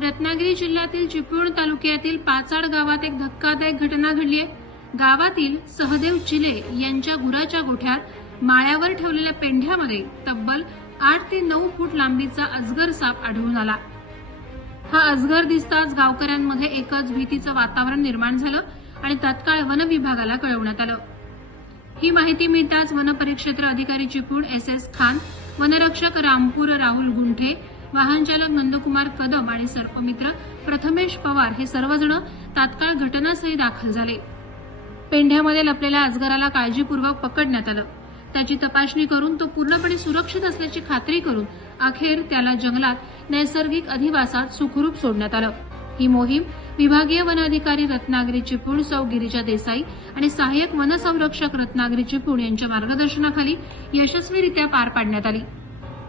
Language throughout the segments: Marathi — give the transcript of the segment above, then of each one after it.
रत्नागिरी जिल्ह्यातील चिपळूण तालुक्यातील पाचाड गावात एक धक्कादायक घटना घडली आहे. गावातील सहदेव चिले यांच्या गुराच्या गोठ्यात माळ्यावर ठेवलेल्या पेंढ्यामध्ये तब्बल आठ ते नऊ फूट लांबीचा अजगर साप आढळून आला. हा अजगर दिसताच गावकऱ्यांमध्ये एकच भीतीचं वातावरण निर्माण झालं आणि तत्काळ वन विभागाला कळवण्यात आलं. ही माहिती मिळताच वनपरिक्षेत्र अधिकारी चिपळूण एस एस खान वनरक्षक रामपूर राहुल गुंठे वाहनचालक नंदकुमार कदम आणि सर्पमित्र प्रथमेश पवार हे सर्वजण तात्काळ घटनास्थळी दाखल झाले. पेंढ्यामध्ये लपलेल्या अजगराला काळजीपूर्वक पकडण्यात आलं. त्याची तपासणी करून तो पूर्णपणे सुरक्षित असल्याची खात्री करून अखेर त्याला जंगलात नैसर्गिक अधिवासात सुखरूप सोडण्यात आलं. ही मोहीम विभागीय वन अधिकारी रत्नागिरी चिपळूण सौ गिरिजा देसाई आणि सहाय्यक वनसंरक्षक रत्नागिरी चिपळूण यांच्या मार्गदर्शनाखाली यशस्वीरित्या पार पाडण्यात आली.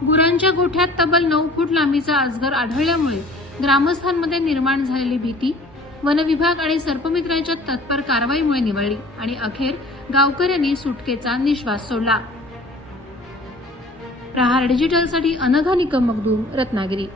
गुरांच्या गोठ्यात तब्बल नऊ फूट लांबीचा अजगर आढळल्यामुळे ग्रामस्थांमध्ये निर्माण झालेली भीती वनविभाग आणि सर्पमित्रांच्या तत्पर कारवाईमुळे निवळली आणि अखेर गावकऱ्यांनी सुटकेचा निश्वास सोडला. प्रहार डिजिटलसाठी अनघा निकम मगदूम रत्नागिरी.